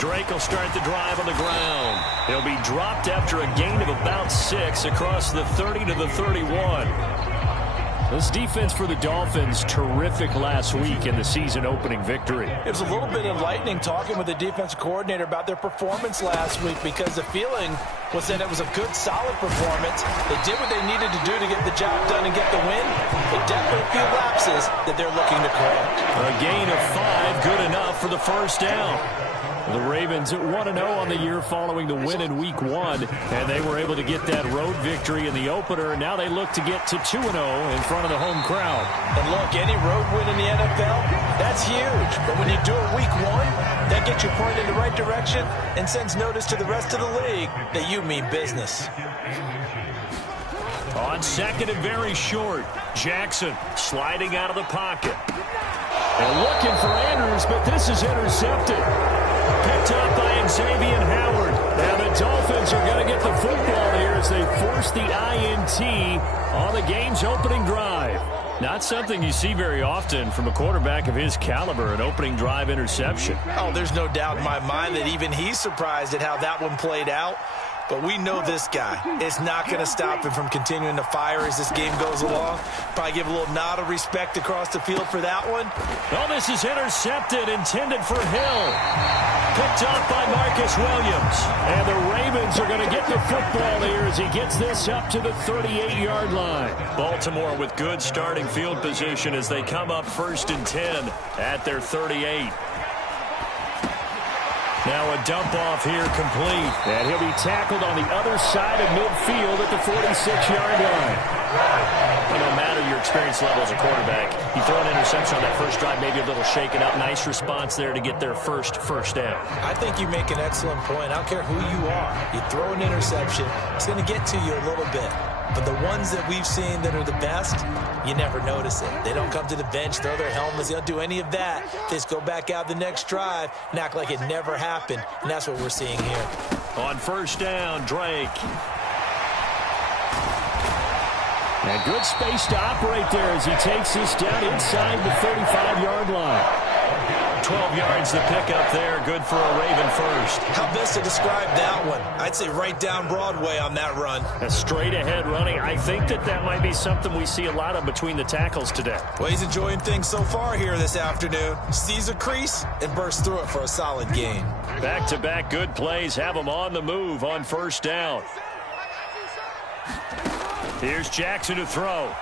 Drake will start the drive on the ground. He'll be dropped after a gain of about 6 across the 30 to the 31. This defense for the Dolphins, terrific last week in the season-opening victory. It was a little bit enlightening talking with the defensive coordinator about their performance last week because the feeling was that it was a good, solid performance. They did what they needed to do to get the job done and get the win, but definitely a few lapses that they're looking to correct. A gain of 5, good enough for the first down. The Ravens at 1-0 on the year following the win in Week 1, and they were able to get that road victory in the opener, and now they look to get to 2-0 in front of the home crowd. And look, any road win in the NFL, that's huge. But when you do it Week 1, that gets you pointed in the right direction and sends notice to the rest of the league that you mean business. On second and very short, Jackson sliding out of the pocket. And looking for Andrews, but this is intercepted. Picked up by Xavier Howard. And the Dolphins are going to get the football here as they force the INT on the game's opening drive. Not something you see very often from a quarterback of his caliber, an opening drive interception. Oh, there's no doubt in my mind that even he's surprised at how that one played out. But we know this guy. It's not going to stop him from continuing to fire as this game goes along. Probably give a little nod of respect across the field for that one. Oh, this is intercepted, intended for Hill. Picked up by Marcus Williams. And the Ravens are going to get the football here as he gets this up to the 38-yard line. Baltimore with good starting field position as they come up 1st and 10 at their 38. Now a dump off here complete. And he'll be tackled on the other side of midfield at the 46-yard line. Well, no matter your experience level as a quarterback, you throw an interception on that first drive, maybe a little shaken up. Nice response there to get their first down. I think you make an excellent point. I don't care who you are. You throw an interception, it's going to get to you a little bit. But the ones that we've seen that are the best, you never notice it. They don't come to the bench, throw their helmets. They don't do any of that. They just go back out the next drive and act like it never happened. And that's what we're seeing here. On first down, Drake. And good space to operate there as he takes this down inside the 35-yard line. 12 yards the pickup there. Good for a Raven first. How best to describe that one? I'd say right down Broadway on that run. A straight ahead running. I think that might be something we see a lot of between the tackles today. Well, he's enjoying things so far here this afternoon. Sees a crease and bursts through it for a solid gain. Back-to-back good plays have him on the move on first down. Here's Jackson to throw.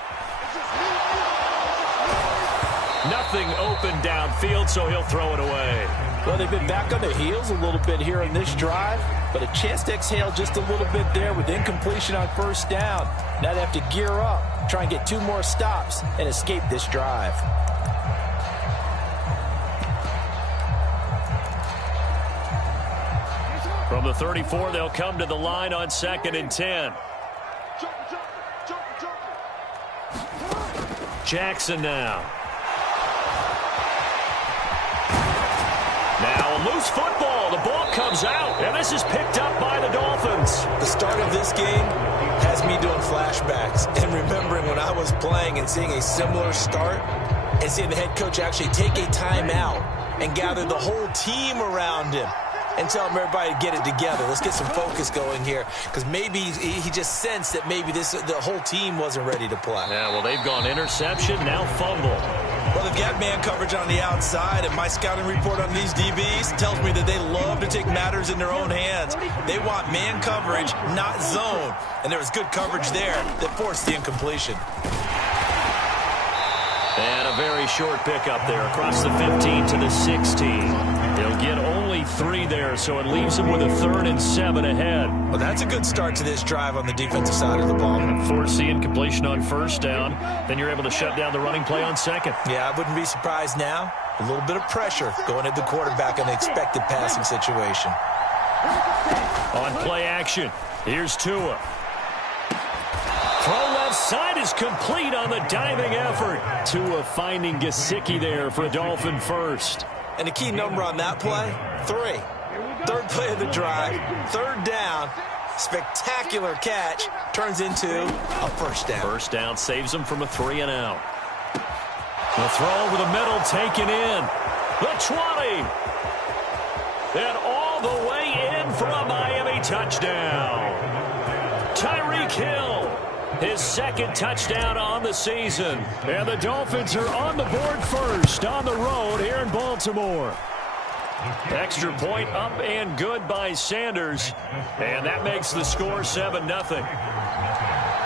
Nothing open downfield, so he'll throw it away. Well, they've been back on their heels a little bit here in this drive, but a chance to exhale just a little bit there with incompletion on first down. Now they have to gear up, try and get 2 more stops, and escape this drive. From the 34, they'll come to the line on 2nd and 10. Jackson now. Now a loose football. The ball comes out, and this is picked up by the Dolphins. The start of this game has me doing flashbacks and remembering when I was playing and seeing a similar start and seeing the head coach actually take a timeout and gather the whole team around him and tell him everybody to get it together. Let's get some focus going here because maybe he just sensed that maybe the whole team wasn't ready to play. Yeah, well, they've gone interception, now fumble. Well, they've got man coverage on the outside, and my scouting report on these DBs tells me that they love to take matters in their own hands. They want man coverage, not zone. And there was good coverage there that forced the incompletion. And a very short pickup there across the 15 to the 16. They'll get only 3 there, so it leaves them with a 3rd and 7 ahead. Well, that's a good start to this drive on the defensive side of the ball. Force the incompletion on first down. Then you're able to shut down the running play on second. Yeah, I wouldn't be surprised now. A little bit of pressure going at the quarterback in an expected passing situation. On play action, here's Tua. Throw left side is complete on the diving effort. Tua finding Gesicki there for a Dolphin first. And the key number on that play, 3. 3rd play of the drive, 3rd down, spectacular catch, turns into a first down. First down saves them from a 3 and out. The throw over the middle taken in. The 20. And all the way in for a Miami touchdown. Tyreek Hill, his second touchdown on the season. And the Dolphins are on the board first on the road here in Baltimore. Extra point up and good by Sanders. And that makes the score 7-0.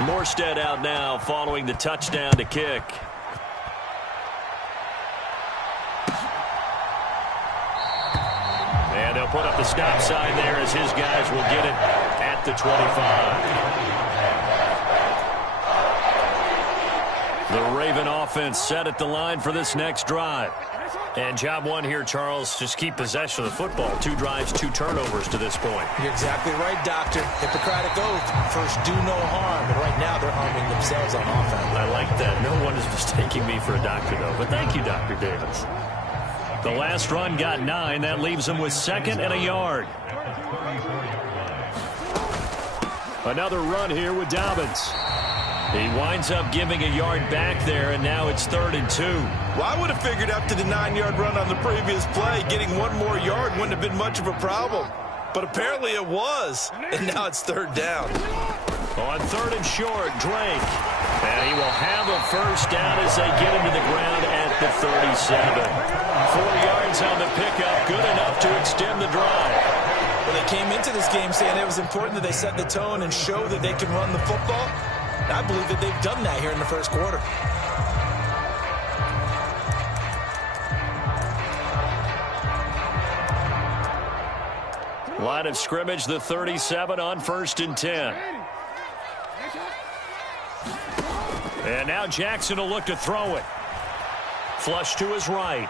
Morstead out now following the touchdown to kick. And they'll put up the stop sign there as his guys will get it at the 25. The Raven offense set at the line for this next drive. And job one here, Charles, just keep possession of the football. 2 drives, 2 turnovers to this point. You're exactly right, Doctor. Hippocratic oath. First, do no harm. And right now, they're harming themselves on offense. I like that. No one is mistaking me for a doctor, though. But thank you, Dr. Davis. The last run got 9. That leaves them with 2nd and a yard. Another run here with Dobbins. He winds up giving a yard back there, and now it's 3rd and 2. Well, I would have figured after the 9-yard run on the previous play, getting 1 more yard wouldn't have been much of a problem. But apparently it was, and now it's 3rd down. On 3rd and short, Drake. And he will have a first down as they get him to the ground at the 37. 4 yards on the pickup, good enough to extend the drive. Well, they came into this game saying it was important that they set the tone and show that they can run the football. I believe that they've done that here in the first quarter. Line of scrimmage, the 37 on 1st and 10. And now Jackson will look to throw it. Flush to his right.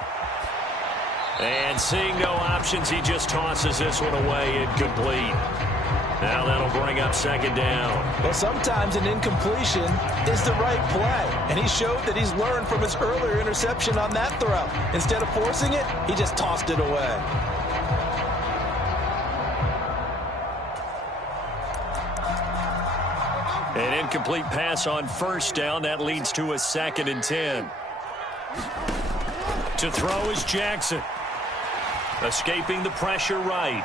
And seeing no options, he just tosses this one away incomplete. Now that'll bring up 2nd down. Well, sometimes an incompletion is the right play. And he showed that he's learned from his earlier interception on that throw. Instead of forcing it, he just tossed it away. An incomplete pass on 1st down. That leads to a 2nd and 10. To throw is Jackson. Escaping the pressure right.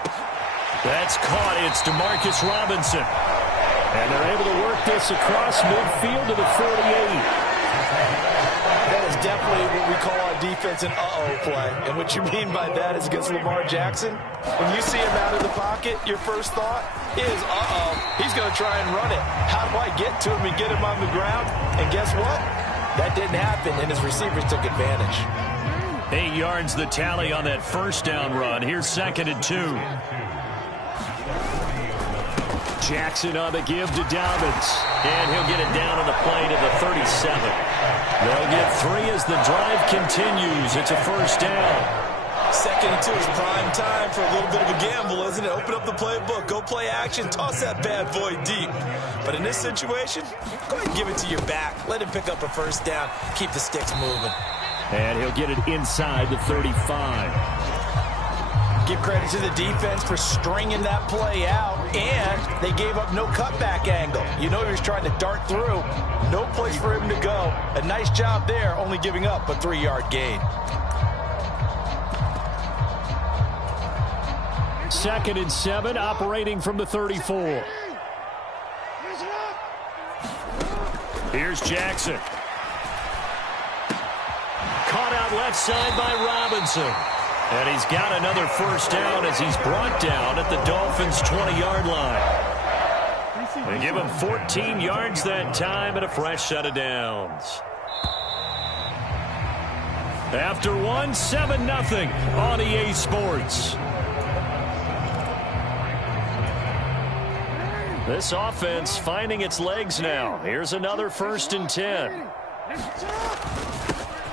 That's caught. It's DeMarcus Robinson. And they're able to work this across midfield to the 48. That is definitely what we call our defense an uh-oh play. And what you mean by that is against Lamar Jackson. When you see him out of the pocket, your first thought is, uh-oh, he's going to try and run it. How do I get to him and get him on the ground? And guess what? That didn't happen, and his receivers took advantage. 8 yards the tally on that first down run. Here's 2nd and 2. Jackson on the give to Dobbins. And he'll get it down on the play to the 37. They'll get 3 as the drive continues. It's a first down. 2nd and 2 is prime time for a little bit of a gamble, isn't it? Open up the playbook, go play action, toss that bad boy deep. But in this situation, go ahead and give it to your back. Let him pick up a first down. Keep the sticks moving. And he'll get it inside the 35. Give credit to the defense for stringing that play out, and they gave up no cutback angle. You know he was trying to dart through. No place for him to go. A nice job there, only giving up a 3-yard gain. 2nd and 7, operating from the 34. Here's Jackson. Caught out left side by Robinson. And he's got another first down as he's brought down at the Dolphins' 20-yard line. They give him 14 yards that time and a fresh set of downs. After 7-0 on EA Sports. This offense finding its legs now. Here's another 1st and 10.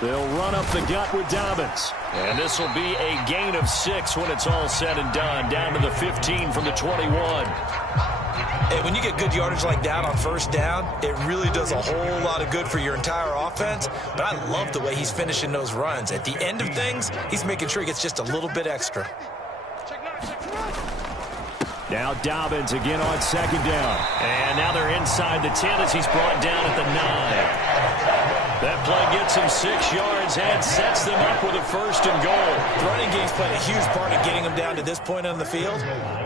They'll run up the gut with Dobbins. And this will be a gain of 6 when it's all said and done. Down to the 15 from the 21. Hey, when you get good yardage like that on first down, it really does a whole lot of good for your entire offense. But I love the way he's finishing those runs. At the end of things, he's making sure he gets just a little bit extra. Now Dobbins again on 2nd down. And now they're inside the 10 as he's brought down at the 9. That play gets him 6 yards and sets them up with a 1st and goal. The running game's played a huge part in getting them down to this point on the field.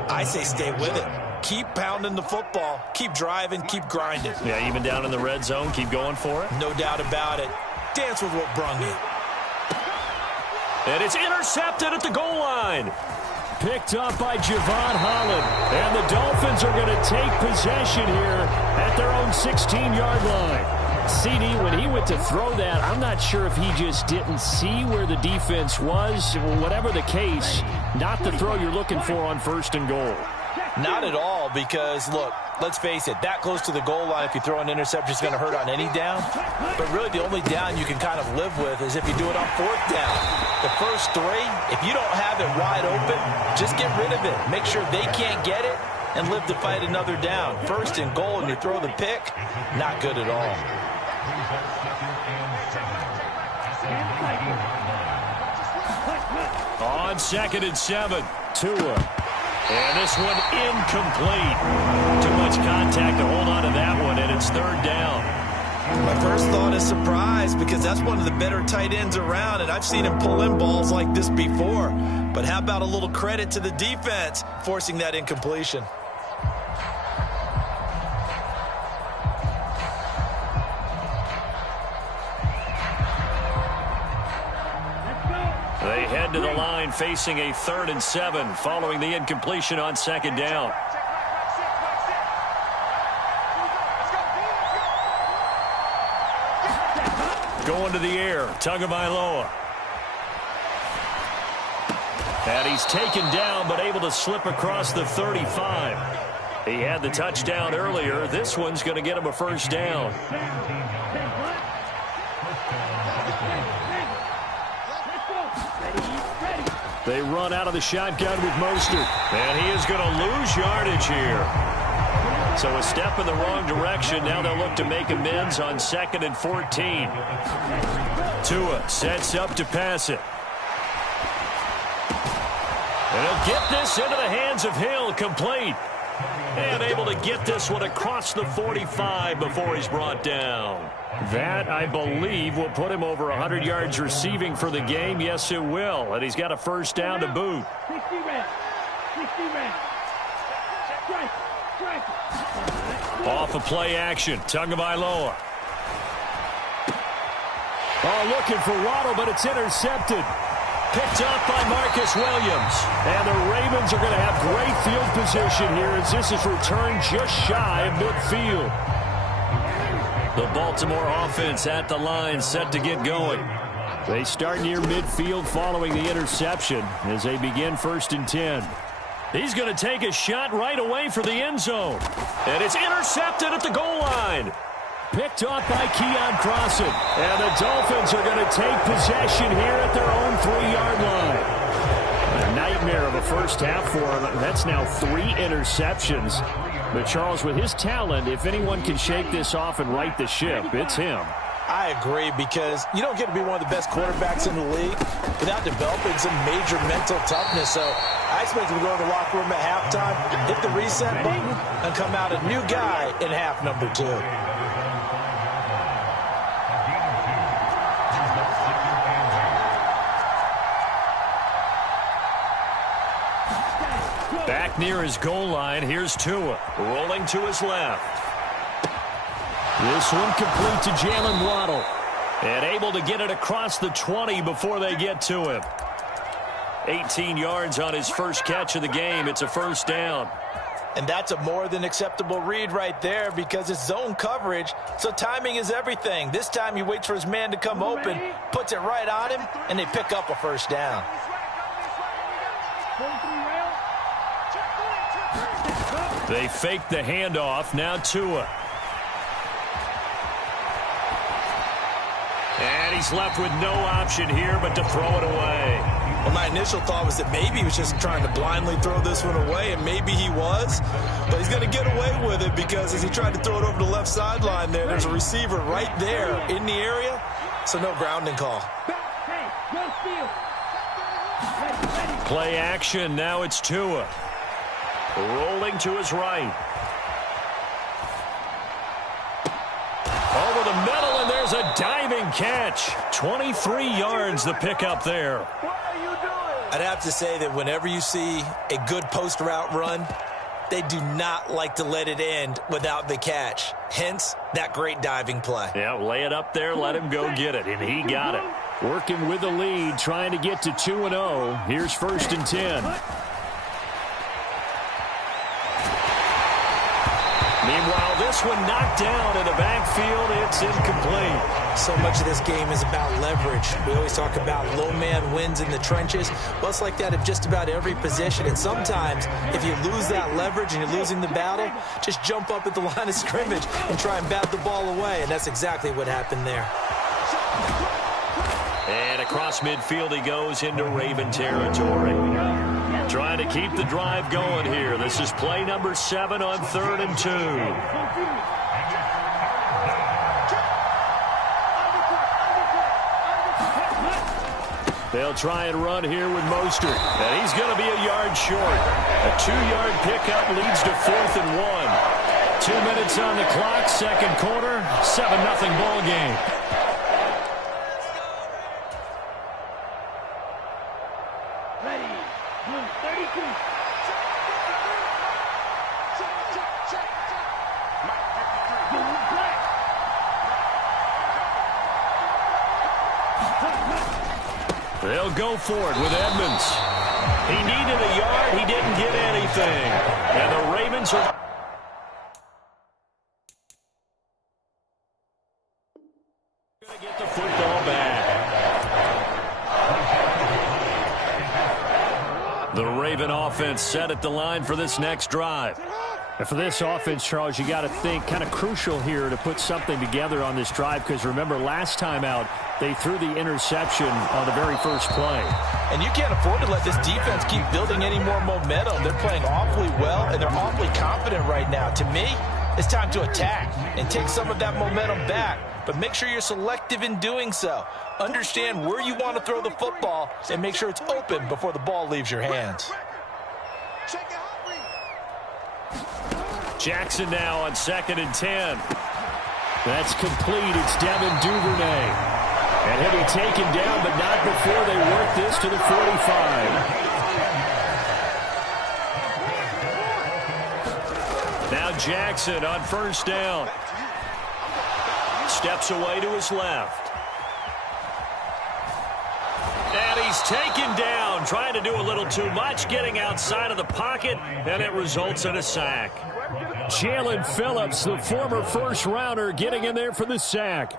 I say stay with it. Keep pounding the football. Keep driving. Keep grinding. Yeah, even down in the red zone, keep going for it. No doubt about it. Dance with what brung you. And it's intercepted at the goal line. Picked up by Javon Holland. And the Dolphins are going to take possession here at their own 16-yard line. CD, when he went to throw that, I'm not sure if he just didn't see where the defense was. Whatever the case, not the throw you're looking for on 1st and goal. Not at all, because, look, let's face it, that close to the goal line, if you throw an interception, it's going to hurt on any down. But really, the only down you can kind of live with is if you do it on 4th down. The first 3, if you don't have it wide open, just get rid of it. Make sure they can't get it and live to fight another down. 1st and goal, and you throw the pick, not good at all. On 2nd and 7, Tua. And this one incomplete. Too much contact to hold on to that one, and it's 3rd down. My first thought is surprise, because that's one of the better tight ends around, and I've seen him pull in balls like this before. But how about a little credit to the defense forcing that incompletion? They head to the line facing a 3rd and 7 following the incompletion on 2nd down. Going to the air, Tagovailoa. And he's taken down but able to slip across the 35. He had the touchdown earlier. This one's going to get him a 1st down. They run out of the shotgun with Mostert. And he is going to lose yardage here. So a step in the wrong direction. Now they'll look to make amends on 2nd and 14. Tua sets up to pass it. And he'll get this into the hands of Hill, complete. And able to get this one across the 45 before he's brought down. That, I believe, will put him over 100 yards receiving for the game. Yes, it will. And he's got a 1st down to boot. Off of play action, Tagovailoa. Oh, looking for Waddle, but it's intercepted. Picked up by Marcus Williams. And the Ravens are going to have great field position here as this is returned just shy of midfield. The Baltimore offense at the line, set to get going. They start near midfield following the interception as they begin 1st and 10. He's going to take a shot right away for the end zone. And it's intercepted at the goal line. Picked off by Keon Crossan. And the Dolphins are going to take possession here at their own 3-yard line. A nightmare of a first half for him. That's now 3 interceptions. But Charles, with his talent, if anyone can shake this off and right the ship, it's him. I agree, because you don't get to be one of the best quarterbacks in the league without developing some major mental toughness. So I expect him to go to the locker room at halftime, hit the reset button, and come out a new guy in half number 2. Back near his goal line, here's Tua, rolling to his left. This one complete to Jalen Waddle. And able to get it across the 20 before they get to him. 18 yards on his first catch of the game. It's a 1st down. And that's a more than acceptable read right there, because it's zone coverage, so timing is everything. This time he waits for his man to come open, puts it right on him, and they pick up a 1st down. They fake the handoff. Now Tua. And he's left with no option here but to throw it away. Well, my initial thought was that maybe he was just trying to blindly throw this one away, and maybe he was. But he's going to get away with it, because as he tried to throw it over the left sideline there's a receiver right there in the area, so no grounding call. Play action. Now it's Tua. Rolling to his right. Over the middle, and there's was a diving catch. 23 yards the pickup there. I'd have to say that whenever you see a good post route run, they do not like to let it end without the catch. Hence, that great diving play. Yeah, lay it up there, let him go get it, and he got it. Working with the lead, trying to get to 2-0. Here's 1st and 10. Meanwhile, this one knocked down in the backfield. It's incomplete. So much of this game is about leverage. We always talk about low man wins in the trenches. Well, it's like that in just about every position. And sometimes, if you lose that leverage and you're losing the battle, just jump up at the line of scrimmage and try and bat the ball away. And that's exactly what happened there. And across midfield he goes into Raven territory. Trying to keep the drive going here. This is play number 7 on 3rd and 2. They'll try and run here with Mostert. And he's going to be a yard short. A 2-yard pickup leads to 4th and 1. 2 minutes on the clock, 2nd quarter, 7-0 ball game. They'll go for it with Edmonds. He needed a yard. He didn't get anything. And the Ravens are going to get the football back. The Raven offense set at the line for this next drive. And for this offense, Charles, you got to think kind of crucial here to put something together on this drive, because remember last time out they threw the interception on the very first play. And you can't afford to let this defense keep building any more momentum. They're playing awfully well, and they're awfully confident right now. To me, it's time to attack and take some of that momentum back, but make sure you're selective in doing so. Understand where you want to throw the football and make sure it's open before the ball leaves your hands. Jackson now on 2nd and 10. That's complete. It's Devin Duvernay. And he'll be taken down, but not before they work this to the 45. Now Jackson on 1st down. Steps away to his left. And he's taken down, trying to do a little too much, getting outside of the pocket, and it results in a sack. Jalen Phillips, the former first-rounder, getting in there for the sack.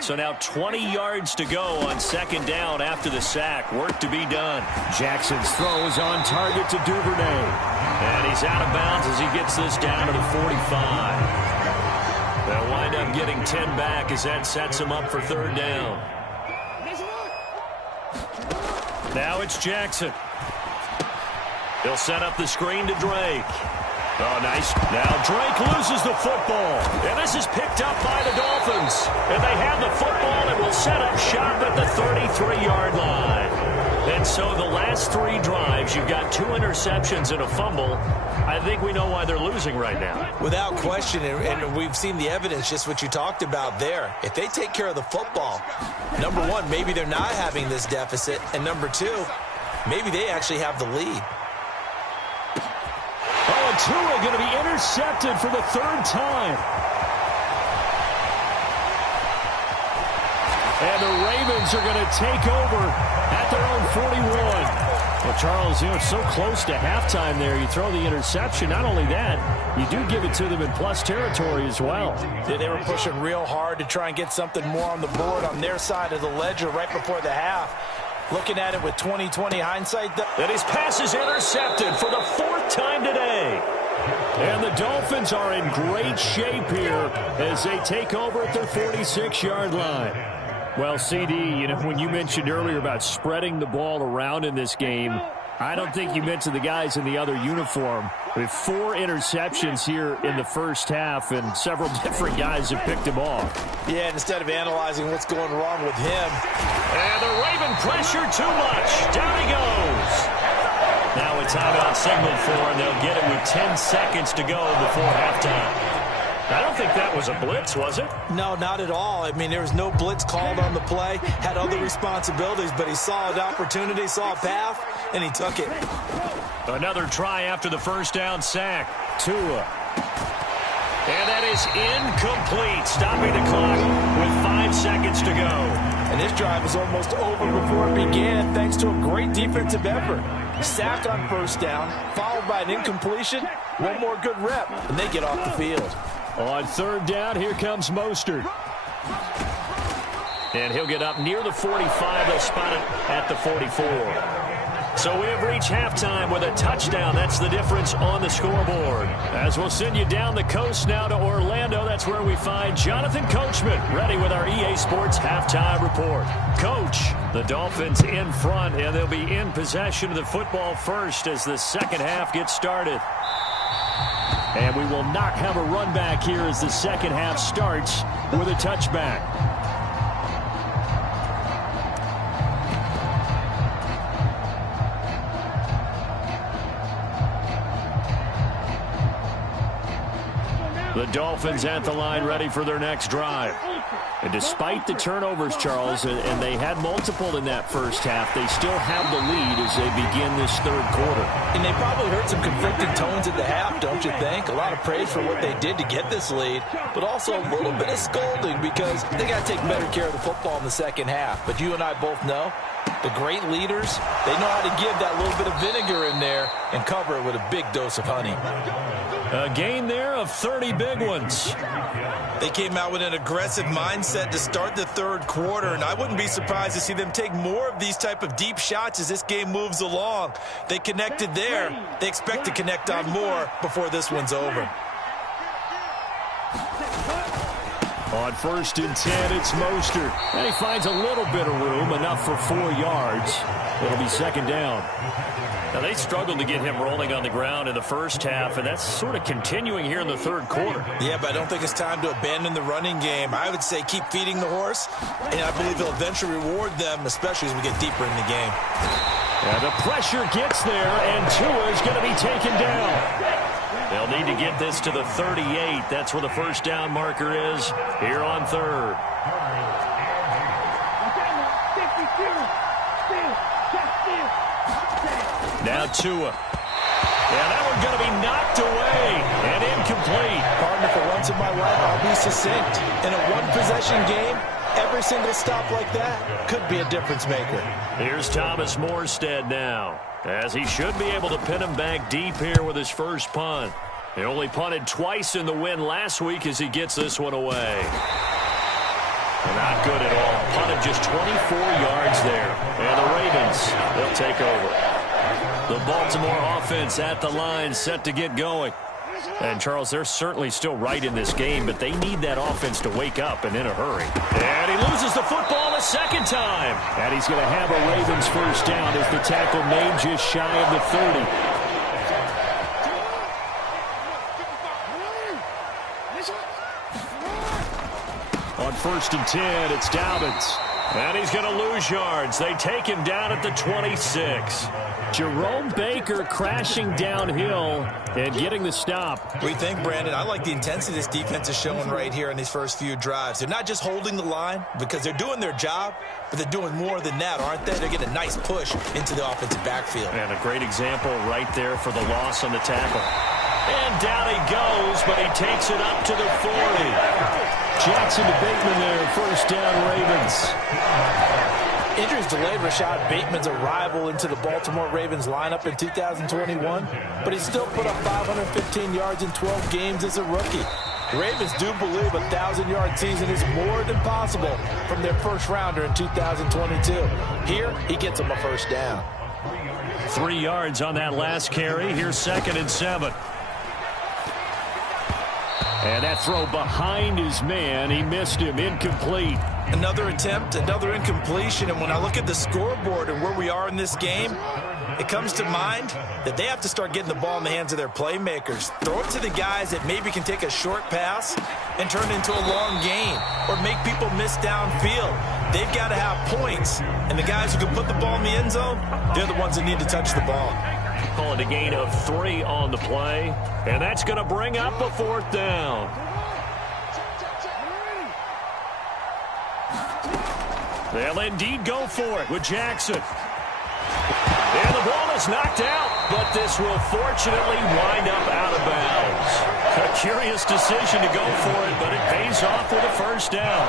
So now 20 yards to go on 2nd down after the sack. Work to be done. Jackson's throw is on target to Duvernay. And he's out of bounds as he gets this down to the 45. They'll wind up getting 10 back as that sets him up for 3rd down. Now it's Jackson. He'll set up the screen to Drake. Oh, nice. Now Drake loses the football. And this is picked up by the Dolphins. And they have the football and will set up shop at the 33-yard line. And so the last 3 drives, you've got 2 interceptions and a fumble. I think we know why they're losing right now. Without question, and we've seen the evidence, just what you talked about there. If they take care of the football, number 1, maybe they're not having this deficit. And number 2, maybe they actually have the lead. Oh, and Tua going to be intercepted for the 3rd time. And the Ravens are going to take over at their own 41. Well, Charles, it's so close to halftime there. You throw the interception. Not only that, you do give it to them in plus territory as well. Yeah, they were pushing real hard to try and get something more on the board on their side of the ledger right before the half. Looking at it with 20/20 hindsight. And his pass is intercepted for the 4th time today. And the Dolphins are in great shape here as they take over at their 46-yard line. Well, CD, when you mentioned earlier about spreading the ball around in this game, I don't think you mentioned the guys in the other uniform. With 4 interceptions here in the first half, and several different guys have picked him off. Yeah, instead of analyzing what's going wrong with him. And the Raven pressure too much. Down he goes. Now a timeout signal for, and they'll get it with 10 seconds to go before halftime. I don't think that was a blitz, was it? No, not at all. I mean, there was no blitz called on the play. Had other responsibilities, but he saw an opportunity, saw a path, and he took it. Another try after the first down sack. Tua. And that is incomplete, stopping the clock with 5 seconds to go. And this drive was almost over before it began, thanks to a great defensive effort. Sack on first down, followed by an incompletion, one more good rep, and they get off the field. On third down, here comes Mostert. And he'll get up near the 45. They'll spot it at the 44. So we have reached halftime with a touchdown. That's the difference on the scoreboard. As we'll send you down the coast now to Orlando, that's where we find Jonathan Coachman ready with our EA Sports halftime report. Coach, the Dolphins in front, and they'll be in possession of the football first as the second half gets started. And we will not have a run back here as the second half starts with a touchback. The Dolphins at the line ready for their next drive. And despite the turnovers, Charles, and they had multiple in that first half, they still have the lead as they begin this third quarter. And they probably heard some conflicting tones at the half, don't you think? A lot of praise for what they did to get this lead, but also a little bit of scolding because they got to take better care of the football in the second half. But you and I both know the great leaders, they know how to give that little bit of vinegar in there and cover it with a big dose of honey. A gain there of 30 big ones. They came out with an aggressive mindset to start the third quarter, and I wouldn't be surprised to see them take more of these type of deep shots as this game moves along. They connected there. They expect to connect on more before this one's over. On first and 10, it's Mostert. And he finds a little bit of room, enough for 4 yards. It'll be second down. Now, they struggled to get him rolling on the ground in the first half, and that's sort of continuing here in the third quarter. Yeah, but I don't think it's time to abandon the running game. I would say keep feeding the horse, and I believe he'll eventually reward them, especially as we get deeper in the game. And the pressure gets there, and Tua is going to be taken down. They'll need to get this to the 38. That's where the first down marker is here on third. Now Tua. Yeah, that one's going to be knocked away and incomplete. Partner, for once in my life, I'll be succinct. In a one-possession game, every single stop like that could be a difference maker. Here's Thomas Morstead now, as he should be able to pin him back deep here with his first punt. He only punted twice in the win last week as he gets this one away. Not good at all. Punted just 24 yards there. And the Ravens, they'll take over. The Baltimore offense at the line, set to get going. And, Charles, they're certainly still right in this game, but they need that offense to wake up and in a hurry. And he loses the football the second time. And he's going to have a Ravens first down as the tackle made just shy of the 30. On first and 10, it's Dobbins. And he's going to lose yards. They take him down at the 26. Jerome Baker crashing downhill and getting the stop. What do you think, Brandon? I like the intensity this defense is showing right here in these first few drives. They're not just holding the line because they're doing their job, but they're doing more than that, aren't they? They're getting a nice push into the offensive backfield. And a great example right there for the loss on the tackle. And down he goes, but he takes it up to the 40. Jackson to Bateman there, first down Ravens. Injuries delayed Rashad Bateman's arrival into the Baltimore Ravens lineup in 2021, but he still put up 515 yards in 12 games as a rookie. The Ravens do believe a 1,000-yard season is more than possible from their first rounder in 2022. Here, he gets them a first down. 3 yards on that last carry. Here's second and 7. And that throw behind his man, he missed him, incomplete. Another attempt, another incompletion, and when I look at the scoreboard and where we are in this game, it comes to mind that they have to start getting the ball in the hands of their playmakers. Throw it to the guys that maybe can take a short pass and turn it into a long gain or make people miss downfield. They've got to have points, and the guys who can put the ball in the end zone, they're the ones that need to touch the ball. Call it a gain of 3 on the play, and that's going to bring up a fourth down. They'll indeed go for it with Jackson. And the ball is knocked out, but this will fortunately wind up out of bounds. A curious decision to go for it, but it pays off with a first down.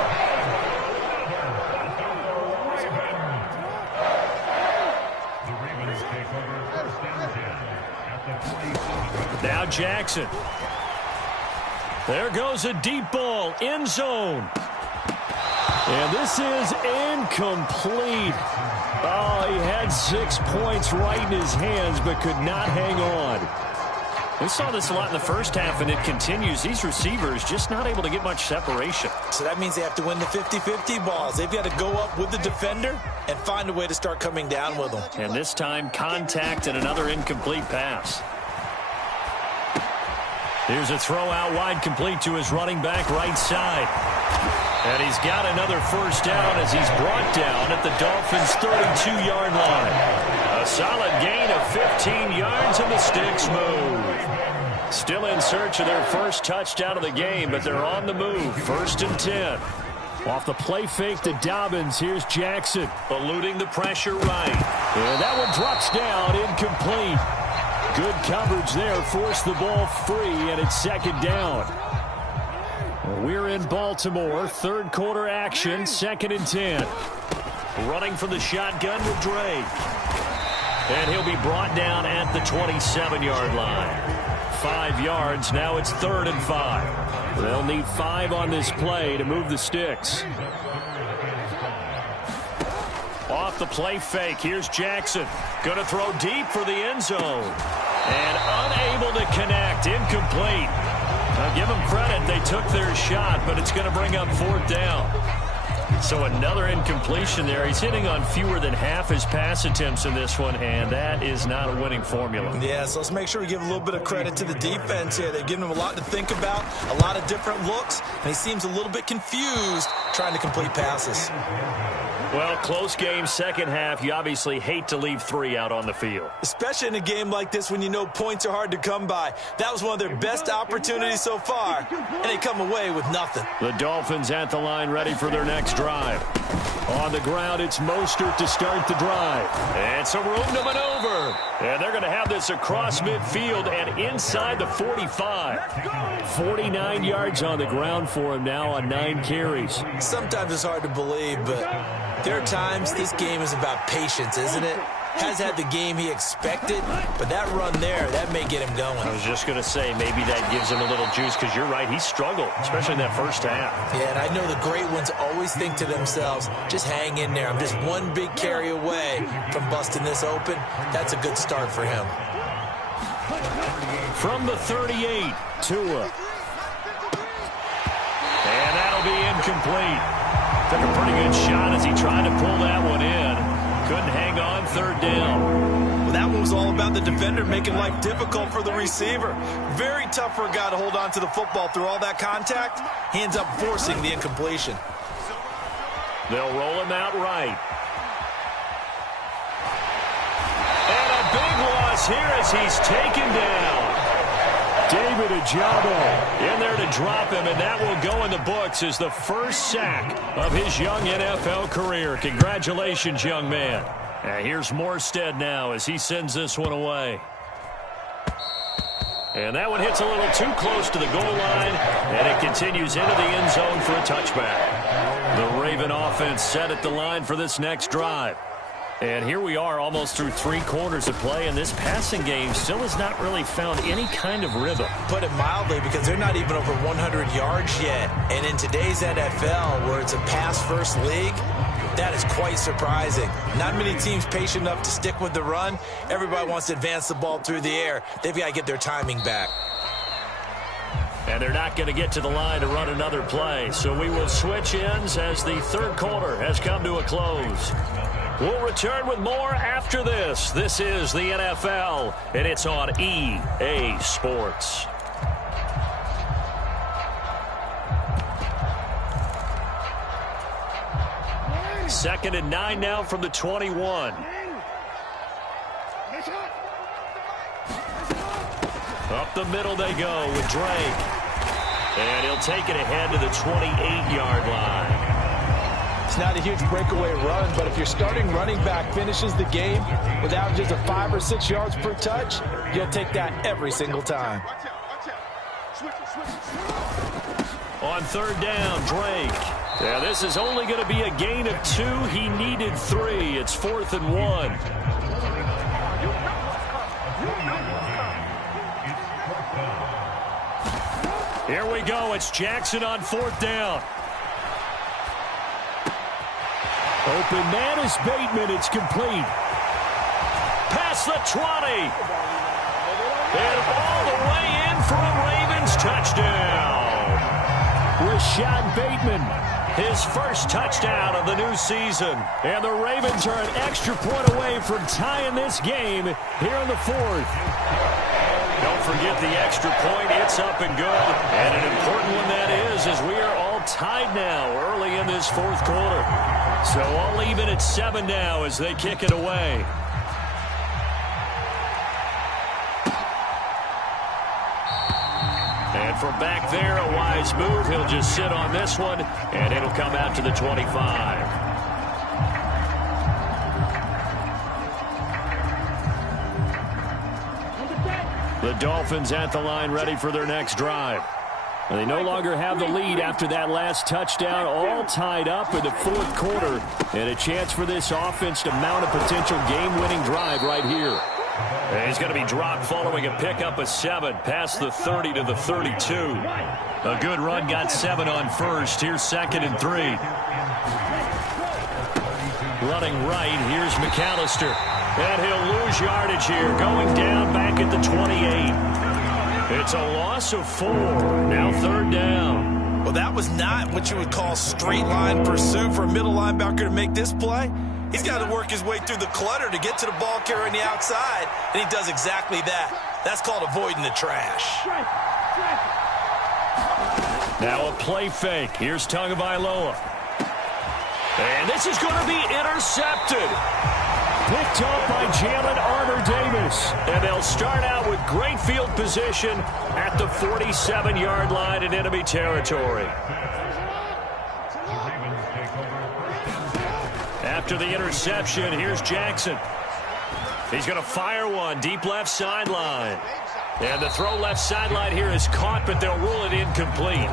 Now Jackson. There goes a deep ball, end zone. And this is incomplete. Oh, he had 6 points right in his hands, but could not hang on. We saw this a lot in the first half, and it continues. These receivers just not able to get much separation. So that means they have to win the 50-50 balls. They've got to go up with the defender and find a way to start coming down with them. And this time, contact and another incomplete pass. Here's a throw out wide, complete to his running back right side. And he's got another first down as he's brought down at the Dolphins' 32-yard line. A solid gain of 15 yards, and the Sticks move. Still in search of their first touchdown of the game, but they're on the move. 1st and 10. Off the play fake to Dobbins, here's Jackson. Eluding the pressure right. And that one drops down, incomplete. Good coverage there, forced the ball free, and it's 2nd down. We're in Baltimore, 3rd quarter action, 2nd and 10. Running from the shotgun with Drake. And he'll be brought down at the 27-yard line. 5 yards, now it's 3rd and 5. They'll need 5 on this play to move the Sticks. Off the play fake, here's Jackson. Going to throw deep for the end zone. And unable to connect, incomplete. Now give them credit, they took their shot, but it's going to bring up 4th down. So another incompletion there. He's hitting on fewer than half his pass attempts in this one, and that is not a winning formula. Yeah, so let's make sure we give a little bit of credit to the defense here. They've given him a lot to think about, a lot of different looks, and he seems a little bit confused trying to complete passes. Well, close game, 2nd half. You obviously hate to leave 3 out on the field. Especially in a game like this when you know points are hard to come by. That was one of their best opportunities so far, and they come away with nothing. The Dolphins at the line ready for their next drive. On the ground, it's Mostert to start the drive. And some room to maneuver. And they're going to have this across midfield and inside the 45. 49 yards on the ground for him now on 9 carries. Sometimes it's hard to believe, but there are times this game is about patience, isn't it? Has had the game he expected, but that run there, that may get him going. I was just going to say, maybe that gives him a little juice, because you're right, he struggled, especially in that first half. Yeah, and I know the great ones always think to themselves, just hang in there. I'm just one big carry away from busting this open. That's a good start for him. From the 38, Tua. And that'll be incomplete. Took a pretty good shot as he tried to pull that one in. Couldn't hang on, 3rd down. Well, that one was all about the defender making life difficult for the receiver. Very tough for a guy to hold on to the football through all that contact. He ends up forcing the incompletion. They'll roll him out right. And a big loss here as he's taken down. David Ojabo in there to drop him, and that will go in the books as the first sack of his young NFL career. Congratulations, young man. And here's Morstead now as he sends this one away. And that one hits a little too close to the goal line, and it continues into the end zone for a touchback. The Raven offense set at the line for this next drive. And here we are almost through 3 quarters of play, and this passing game still has not really found any kind of rhythm. Put it mildly, because they're not even over 100 yards yet. And in today's NFL, where it's a pass-first league, that is quite surprising. Not many teams patient enough to stick with the run. Everybody wants to advance the ball through the air. They've got to get their timing back. And they're not going to get to the line to run another play. So we will switch ends as the 3rd quarter has come to a close. We'll return with more after this. This is the NFL, and it's on EA Sports. Second and 9 now from the 21. Up the middle they go with Drake. And he'll take it ahead to the 28-yard line. It's not a huge breakaway run, but if your starting running back finishes the game with averages of 5 or 6 yards per touch, you'll take that every single time. On third down, Drake. Yeah, this is only going to be a gain of 2. He needed 3. It's 4th and 1. Here we go. It's Jackson on 4th down. Open man is Bateman. It's complete. Past the 20. And all the way in for a Ravens touchdown. Rashad Bateman, his first touchdown of the new season. And the Ravens are an extra point away from tying this game here in the 4th. Don't forget the extra point. It's up and good. And an important one that is, as we are all tied now early in this 4th quarter. So all even at 7 now as they kick it away. And from back there, a wise move. He'll just sit on this one, and it'll come out to the 25. The Dolphins at the line, ready for their next drive. And they no longer have the lead after that last touchdown, all tied up in the 4th quarter. And a chance for this offense to mount a potential game-winning drive right here. And he's going to be dropped following a pickup of 7 past the 30 to the 32. A good run, got 7 on first. Here's 2nd and 3. Running right, here's McAllister. And he'll lose yardage here, going down back at the 28. It's a loss of 4. Now 3rd down. Well, that was not what you would call straight line pursuit for a middle linebacker to make this play. He's got to work his way through the clutter to get to the ball carrier on the outside, and he does exactly that. That's called avoiding the trash. Now a play fake. Here's Tagovailoa. And this is going to be intercepted. Picked up by Jalen Armour-Davis. And they'll start out with great field position at the 47-yard line in enemy territory. After the interception, here's Jackson. He's going to fire one deep left sideline. And the throw left sideline here is caught, but they'll rule it incomplete.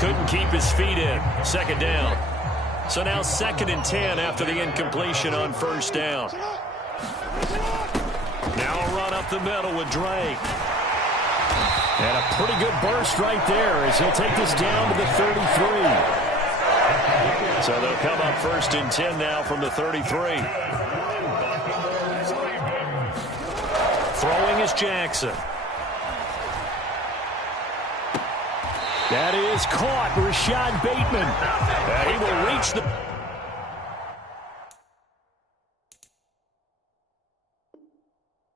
Couldn't keep his feet in. 2nd down. So now 2nd and 10 after the incompletion on 1st down. Now a run up the middle with Drake. And a pretty good burst right there as he'll take this down to the 33. So they'll come up 1st and 10 now from the 33. Throwing is Jackson. That is caught. Rashad Bateman. He will reach the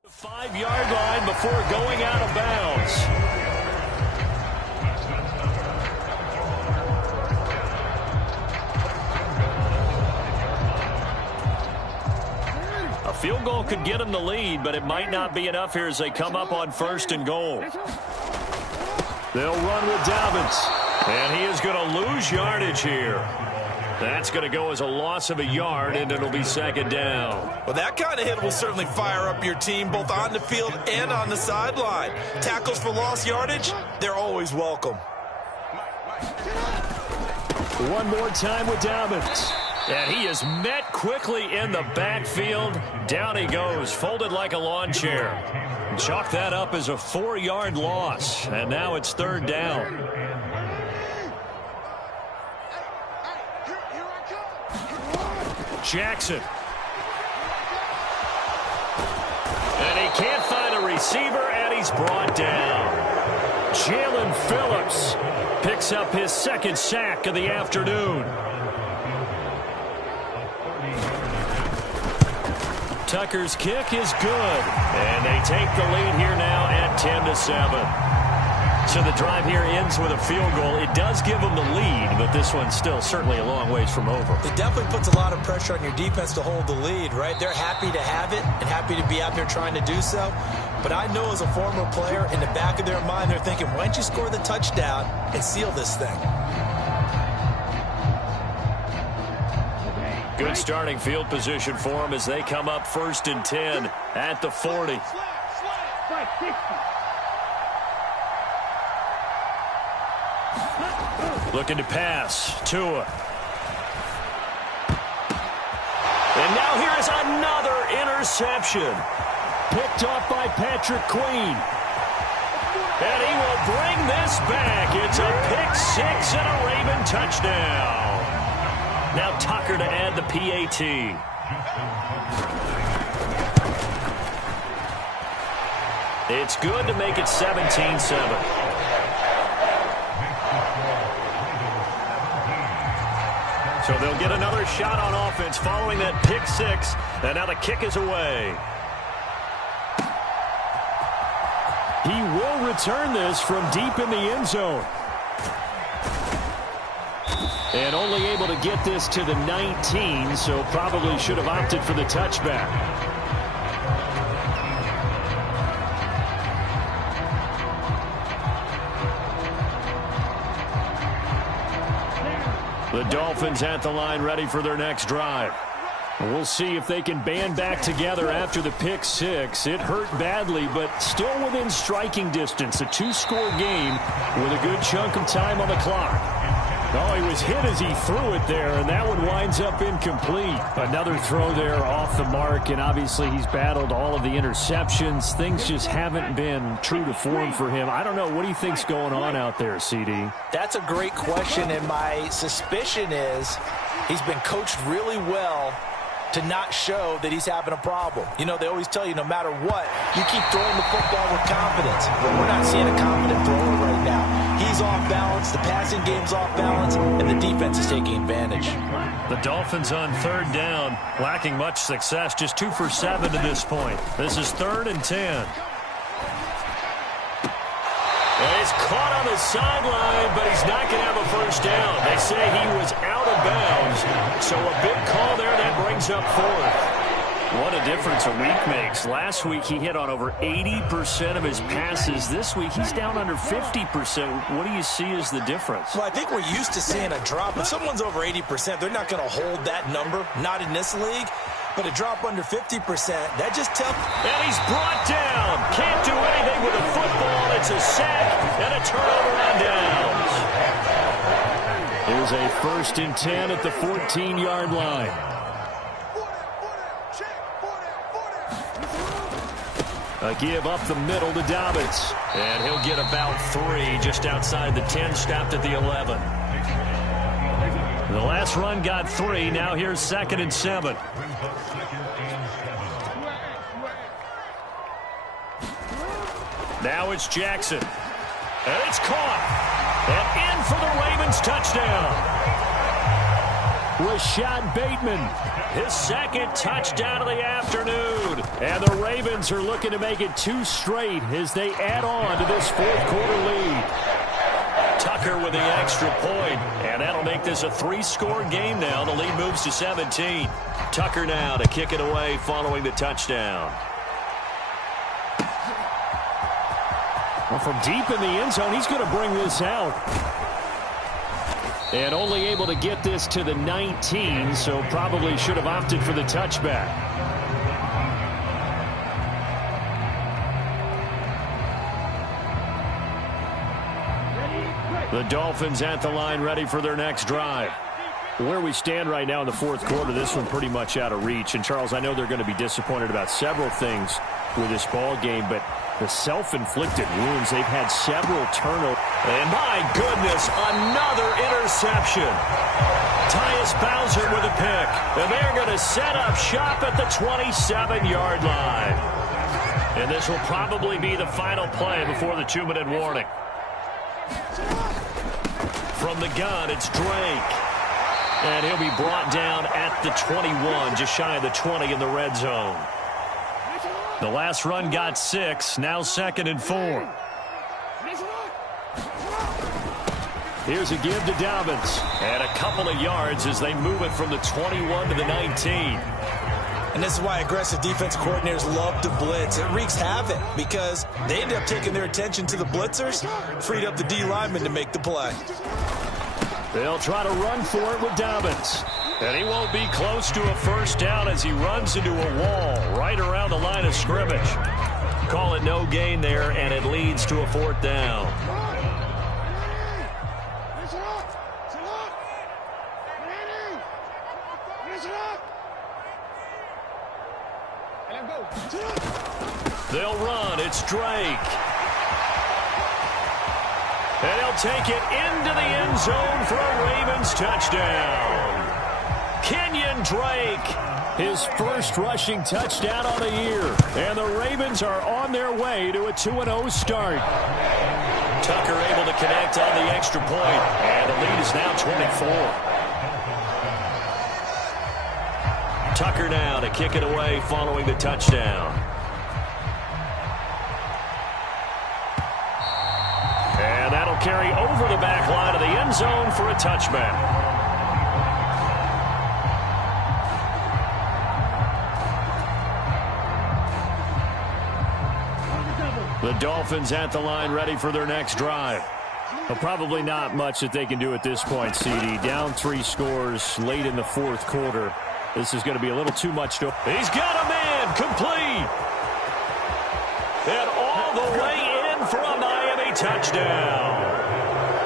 5-yard line before going out of bounds. A field goal could get them the lead, but it might not be enough here as they come up on 1st and goal. They'll run with Dobbins, and he is going to lose yardage here. That's going to go as a loss of a yard, and it'll be 2nd down. Well, that kind of hit will certainly fire up your team both on the field and on the sideline. Tackles for lost yardage, they're always welcome. One more time with Dobbins. And he is met quickly in the backfield. Down he goes, folded like a lawn chair. Chalk that up as a 4-yard loss. And now it's 3rd down. Jackson. And he can't find a receiver, and he's brought down. Jalen Phillips picks up his 2nd sack of the afternoon. Tucker's kick is good. And they take the lead here now at 10-7. So the drive here ends with a field goal. It does give them the lead, but this one's still certainly a long ways from over. It definitely puts a lot of pressure on your defense to hold the lead, right? They're happy to have it and happy to be out there trying to do so. But I know as a former player, in the back of their mind, they're thinking, why don't you score the touchdown and seal this thing? Good starting field position for them as they come up 1st and 10 at the 40. Looking to pass. Tua. And now here is another interception. Picked off by Patrick Queen. And he will bring this back. It's a pick-6 and a Raven touchdown. Now Tucker to add the PAT. It's good to make it 17-7. So they'll get another shot on offense following that pick-6. And now the kick is away. He will return this from deep in the end zone. And only able to get this to the 19, so probably should have opted for the touchback. The Dolphins at the line ready for their next drive. We'll see if they can band back together after the pick-6. It hurt badly, but still within striking distance. A 2-score game with a good chunk of time on the clock. Oh, he was hit as he threw it there, and that one winds up incomplete. Another throw there off the mark, and obviously he's battled all of the interceptions. Things just haven't been true to form for him. I don't know. What do you think's going on out there, CD? That's a great question, and my suspicion is he's been coached really well to not show that he's having a problem. You know, they always tell you no matter what, you keep throwing the football with confidence. But we're not seeing a confident thrower right now. He's off balance, the passing game's off balance, and the defense is taking advantage. The Dolphins on 3rd down, lacking much success, just 2 for 7 to this point. This is 3rd and 10. And he's caught on the sideline, but he's not going to have a first down. They say he was out of bounds, so a big call there that brings up 4th. What a difference a week makes. Last week he hit on over 80% of his passes. This week he's down under 50%. What do you see as the difference? Well, I think we're used to seeing a drop. When someone's over 80%, they're not going to hold that number, not in this league. But a drop under 50%, that just tells... And he's brought down. Can't do anything with a football. It's a sack and a turnover on downs. Here's a 1st and 10 at the 14-yard line. A give up the middle to Dobbins. And he'll get about 3 just outside the 10, stopped at the 11. The last run got 3. Now here's 2nd and 7. Now it's Jackson. And it's caught. And in for the Ravens touchdown. Rashad Bateman, his 2nd touchdown of the afternoon. And the Ravens are looking to make it 2 straight as they add on to this 4th quarter lead. Tucker with the extra point, and that'll make this a 3-score game now. The lead moves to 17. Tucker now to kick it away following the touchdown. Well, from deep in the end zone, he's going to bring this out. And only able to get this to the 19, so probably should have opted for the touchback. The Dolphins at the line ready for their next drive. Where we stand right now in the 4th quarter, this one pretty much out of reach. And, Charles, I know they're going to be disappointed about several things with this ball game, but the self-inflicted wounds, they've had several turnovers. And, my goodness, another interception. Tyus Bowser with a pick. And they're going to set up shop at the 27-yard line. And this will probably be the final play before the 2-minute warning. From the gun, it's Drake. And he'll be brought down at the 21, just shy of the 20 in the red zone. The last run got 6, now 2nd and 4. Here's a give to Dobbins. And a couple of yards as they move it from the 21 to the 19. And this is why aggressive defense coordinators love to blitz. It wreaks havoc because they end up taking their attention to the blitzers, freed up the D lineman to make the play. They'll try to run for it with Dobbins. And he won't be close to a first down as he runs into a wall right around the line of scrimmage. Call it no gain there, and it leads to a 4th down. They'll run. It's Drake. And he'll take it into the end zone for a Ravens touchdown. Kenyon Drake, his first rushing touchdown on the year. And the Ravens are on their way to a 2-0 start. Tucker able to connect on the extra point. And the lead is now 24. Tucker now to kick it away following the touchdown. And that'll carry over the back line of the end zone for a touchback. The Dolphins at the line ready for their next drive. Well, probably not much that they can do at this point, CD. Down 3 scores late in the 4th quarter. This is going to be a little too much to... He's got a man complete. And all the way in for a Miami touchdown.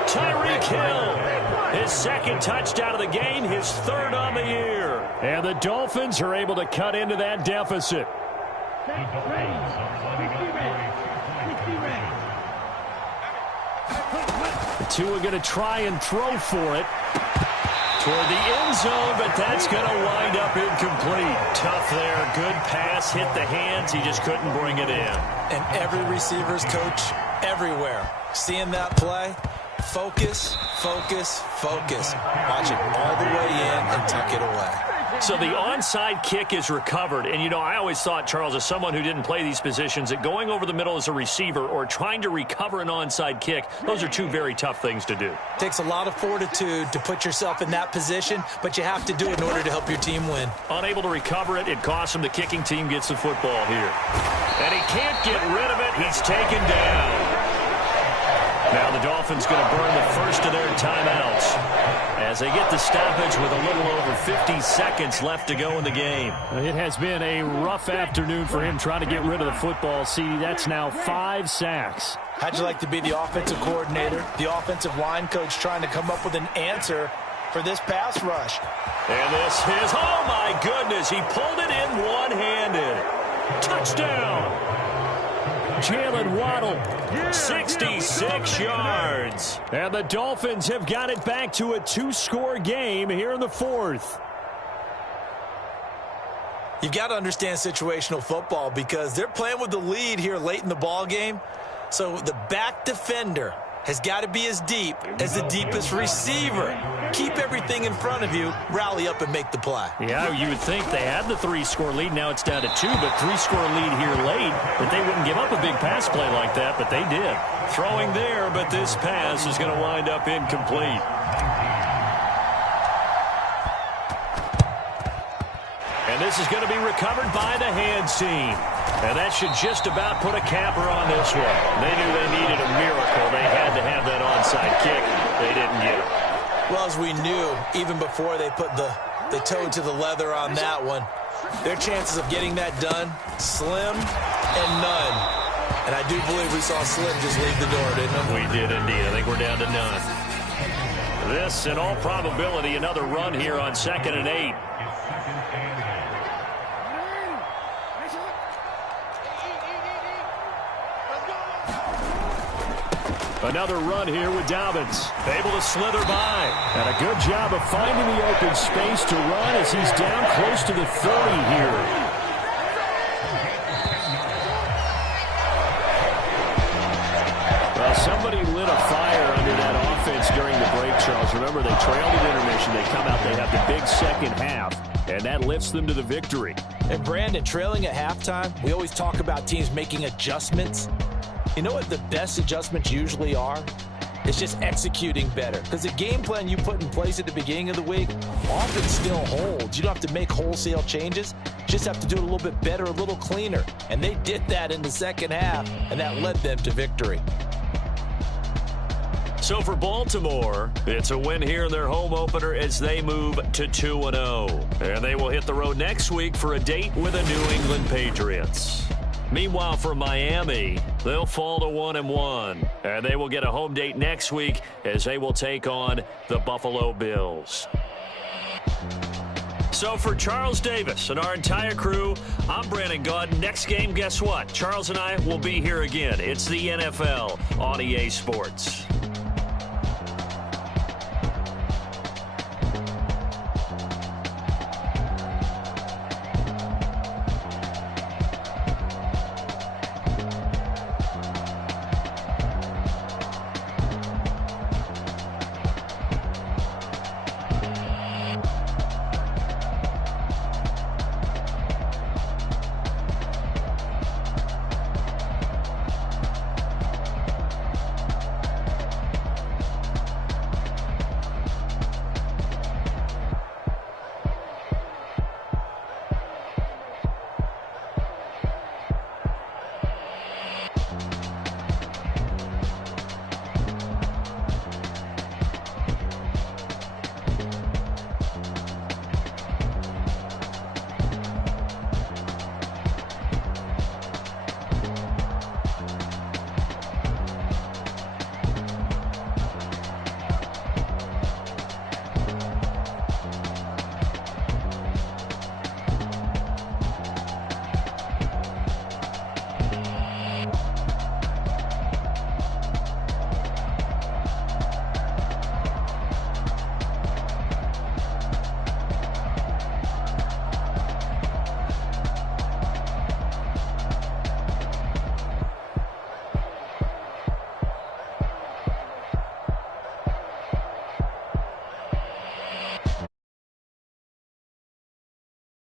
Tyreek Hill, his 2nd touchdown of the game, his 3rd on the year. And the Dolphins are able to cut into that deficit. The two are going to try and throw for it toward the end zone, but that's going to wind up incomplete. Tough there. Good pass. Hit the hands. He just couldn't bring it in. And every receiver's coach everywhere. Seeing that play, focus, focus, focus. Watch it all the way in and tuck it away. So the onside kick is recovered. And, you know, I always thought, Charles, as someone who didn't play these positions, that going over the middle as a receiver or trying to recover an onside kick, those are 2 very tough things to do. Takes a lot of fortitude to put yourself in that position, but you have to do it in order to help your team win. Unable to recover it, it costs him. The kicking team gets the football here. And he can't get rid of it. He's taken down. Now the Dolphins going to burn the first of their timeouts as they get the stoppage with a little over 50 seconds left to go in the game. It has been a rough afternoon for him trying to get rid of the football. See, that's now 5 sacks. How'd you like to be the offensive coordinator, the offensive line coach trying to come up with an answer for this pass rush? And this is, oh my goodness, he pulled it in one-handed. Touchdown. Jalen Waddle, 66 yards. And the Dolphins have got it back to a 2-score game here in the 4th. You've got to understand situational football because they're playing with the lead here late in the ball game. So the back defender has got to be as deep as the deepest receiver. Keep everything in front of you, rally up and make the play. Yeah, you would think they had the 3-score lead. Now it's down to 2, but 3-score lead here late, that they wouldn't give up a big pass play like that, but they did. Throwing there, but this pass is going to wind up incomplete. And this is going to be recovered by the hands team. And that should just about put a capper on this one. They knew they needed a miracle. They had to have that onside kick. They didn't get it. Well, as we knew, even before they put the toe to the leather on that one, their chances of getting that done, slim and none. And I do believe we saw Slim just leave the door, didn't we? We did indeed. I think we're down to none. This, in all probability, another run here on 2nd and 8. Another run here with Dobbins. Able to slither by. And a good job of finding the open space to run as he's down close to the 30 here. Well, somebody lit a fire under that offense during the break, Charles. Remember, they trailed at intermission. They come out, they have the big second half, and that lifts them to the victory. And Brandon, trailing at halftime, we always talk about teams making adjustments. You know what the best adjustments usually are? It's just executing better. Because the game plan you put in place at the beginning of the week often still holds. You don't have to make wholesale changes. You just have to do it a little bit better, a little cleaner. And they did that in the second half, and that led them to victory. So for Baltimore, it's a win here in their home opener as they move to 2-0. And they will hit the road next week for a date with the New England Patriots. Meanwhile, for Miami, they'll fall to 1-1. And they will get a home date next week as they will take on the Buffalo Bills. So for Charles Davis and our entire crew, I'm Brandon Gaudin. Next game, guess what? Charles and I will be here again. It's the NFL on EA Sports.